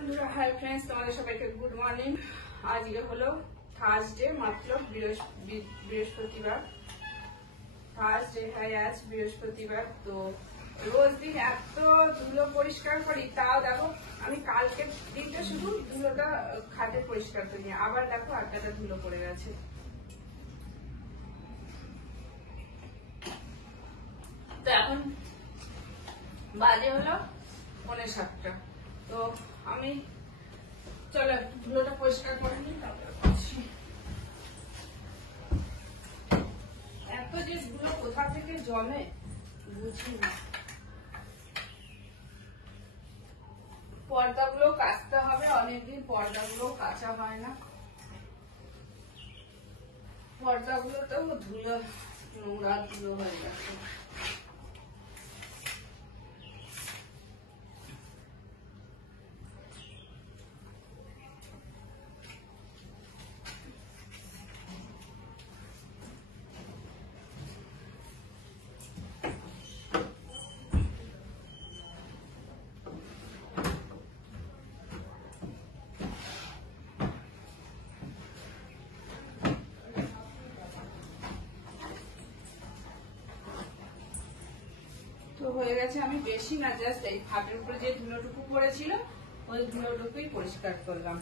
বন্ধুরা, hi friends, তোমাদের সবাইকে গুড মর্নিং। আজকে হলো থার্সডে, মাত্র বৃহস্পতিবার। থার্সডে, হ্যাঁ আজ বৃহস্পতিবার। তো রোজ দিন এত ধুলো পরিষ্কার করি, তাও দেখো আমি কালকে দিনটা শুধু ধুলোটা খাটে পরিষ্কার করিনি, আবার দেখো আড্ডাটা ধুলো পড়ে গেছে। তো এখন বাজে হলো 6:45। তো আমি চলো ধুলোটা পরিষ্কার করে নিই, তারপরে করছি। এত যে ধুলো কোথা থেকে জমে বুঝি না। পর্দাগুলো কাচতে হবে, অনেকদিন পর্দাগুলো কাচা হয় না। পর্দাগুলোতেও ধুলো, নোংরা ধুলো হয়ে গেছে। তো হয়ে গেছে, আমি বেশি না, জাস্ট এই খাটের উপরে যে ধুলোটুকু পড়েছিল ওই ধুলোটুকুই পরিষ্কার করলাম।